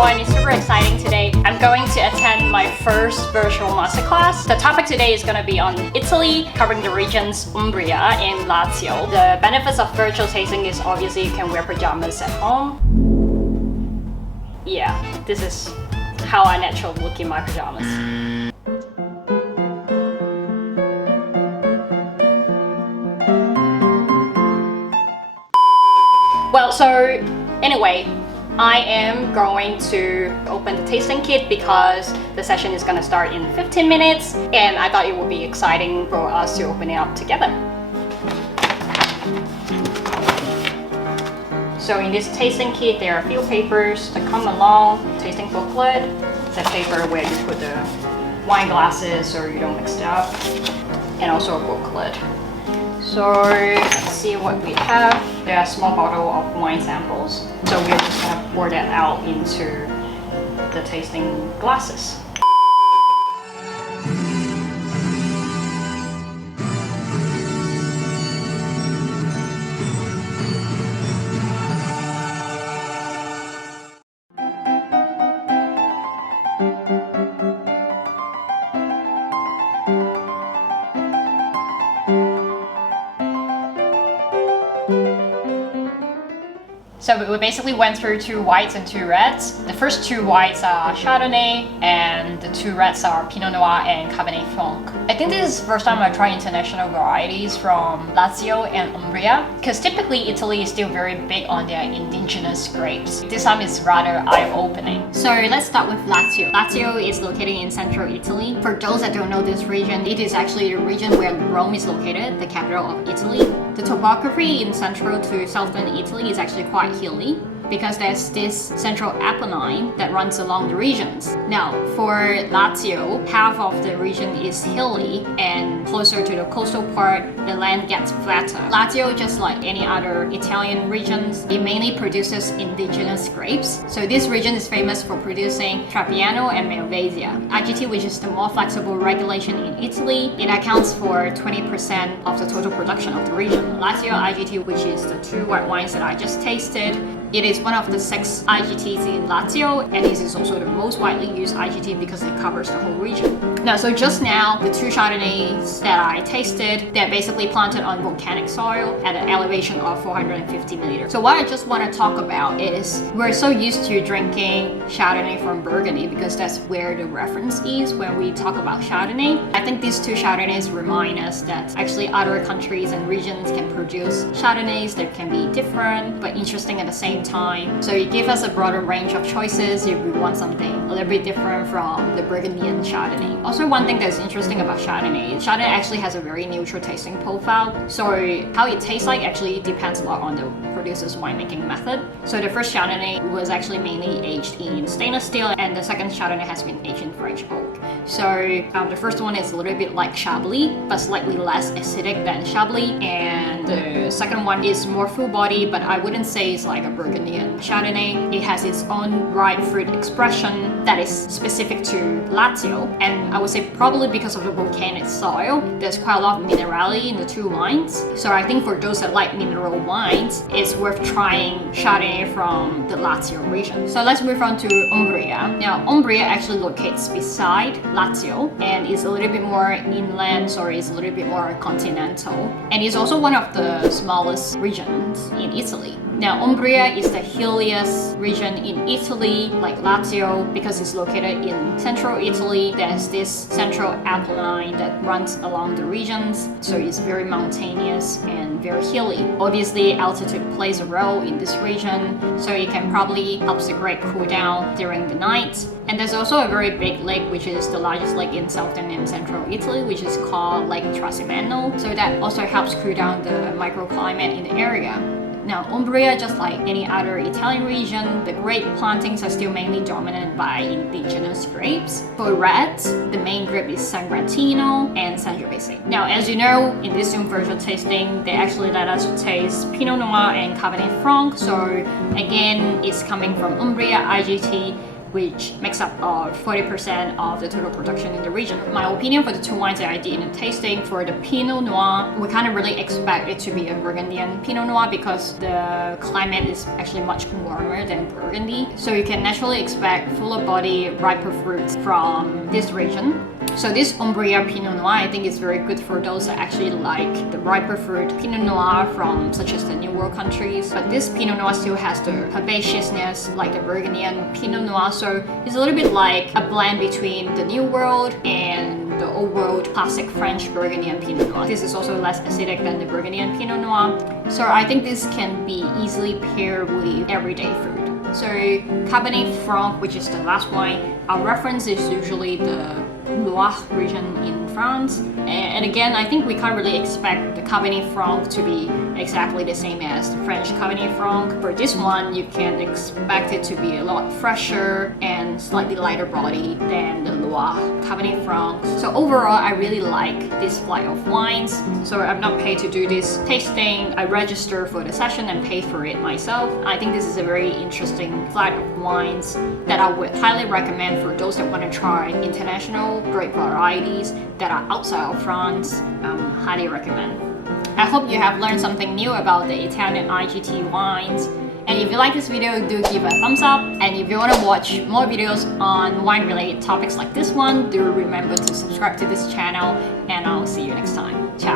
everyone, it's super exciting today. I'm going to attend my first virtual masterclass. The topic today is going to be on Italy, covering the regions Umbria and Lazio. The benefits of virtual tasting is obviously you can wear pajamas at home. Yeah, this is how I naturally look in my pajamas. Well, so anyway, I am going to open the tasting kit because the session is going to start in 15 minutes and I thought it would be exciting for us to open it up together. So in this tasting kit, there are a few papers that come along. Tasting booklet, the paper where you put the wine glasses so you don't mix it up, and also a booklet. So let's see what we have. There's a small bottle of wine samples. So we're just going to pour that out into the tasting glasses. So we basically went through 2 whites and 2 reds. The first 2 whites are Chardonnay and the 2 reds are Pinot Noir and Cabernet Franc. I think this is the first time I try international varieties from Lazio and Umbria, because typically Italy is still very big on their indigenous grapes. This time it's rather eye-opening. So let's start with Lazio. Lazio is located in central Italy. For those that don't know this region, it is actually the region where Rome is located, the capital of Italy. The topography in central to southern Italy is actually quite hilly because there's this central Apennine that runs along the regions. Now, for Lazio, half of the region is hilly and closer to the coastal part, the land gets flatter. Lazio, just like any other Italian regions, it mainly produces indigenous grapes. So this region is famous for producing Trebbiano and Malvasia. IGT, which is the more flexible regulation in Italy, it accounts for 20% of the total production of the region. Lazio IGT, which is the 2 white wines that I just tasted, it is one of the 6 IGTs in Lazio, and this is also the most widely used IGT because it covers the whole region. Now, so just now, the 2 Chardonnays that I tasted, they're basically planted on volcanic soil at an elevation of 450 meters. So what I just want to talk about is we're so used to drinking Chardonnay from Burgundy because that's where the reference is when we talk about Chardonnay. I think these 2 Chardonnays remind us that actually other countries and regions can produce Chardonnays that can be different but interesting at the same time. So it gives us a broader range of choices if we want something a little bit different from the Burgundian Chardonnay. Also, one thing that's interesting about Chardonnay is Chardonnay actually has a very neutral tasting profile. So how it tastes like actually depends a lot on the producer's winemaking method. So the first Chardonnay was actually mainly aged in stainless steel, and the second Chardonnay has been aged in French oak. So the first one is a little bit like Chablis, but slightly less acidic than Chablis, and the second one is more full body, but I wouldn't say it's like a Burgundian Chardonnay. It has its own ripe fruit expression that is specific to Lazio, and I would say probably because of the volcanic soil, there's quite a lot of minerality in the 2 wines. So I think for those that like mineral wines, it's worth trying Chardonnay from the Lazio region. So let's move on to Umbria. Now, Umbria actually locates beside Lazio and is a little bit more inland, so it's a little bit more continental, and it's also one of the smallest regions in Italy. Now, Umbria is the hilliest region in Italy, like Lazio, because it's located in central Italy. There's this central Apennine that runs along the regions, so it's very mountainous and very hilly. Obviously, altitude plays a role in this region, so it can probably help the grape cool down during the night. And there's also a very big lake, which is the largest lake in southern and central Italy, which is called Lake Trasimeno. So that also helps cool down the microclimate in the area. Now, Umbria, just like any other Italian region, the grape plantings are still mainly dominated by indigenous grapes. For reds, the main grape is Sangiovese and Sangiovese. Now, as you know, in this Zoom virtual tasting, they actually let us taste Pinot Noir and Cabernet Franc. So again, it's coming from Umbria IGT. which makes up 40% of the total production in the region. My opinion for the two wines that I did in the tasting, for the Pinot Noir, we kind of really expect it to be a Burgundian Pinot Noir because the climate is actually much warmer than Burgundy. So you can naturally expect fuller body, riper fruits from this region. So this Umbria Pinot Noir, I think is very good for those that actually like the riper fruit Pinot Noir from such as the New World countries. But this Pinot Noir still has the herbaceousness like the Burgundian Pinot Noir. So it's a little bit like a blend between the New World and the Old World classic French Burgundian Pinot Noir. This is also less acidic than the Burgundian Pinot Noir. So I think this can be easily paired with everyday food. So Cabernet Franc, which is the last wine, our reference is usually the Loire region in France. And again, I think we can't really expect the Cabernet Franc to be exactly the same as the French Cabernet Franc. For this one, you can expect it to be a lot fresher and slightly lighter body than the Loire Cabernet Franc. So overall, I really like this flight of wines. So I'm not paid to do this tasting. I register for the session and pay for it myself. I think this is a very interesting flight of wines that I would highly recommend for those that want to try international grape varieties that are outside of France. Highly recommend. I hope you have learned something new about the Italian IGT wines. And if you like this video, do give a thumbs up. And if you want to watch more videos on wine related topics like this one, do remember to subscribe to this channel. And I'll see you next time. Ciao!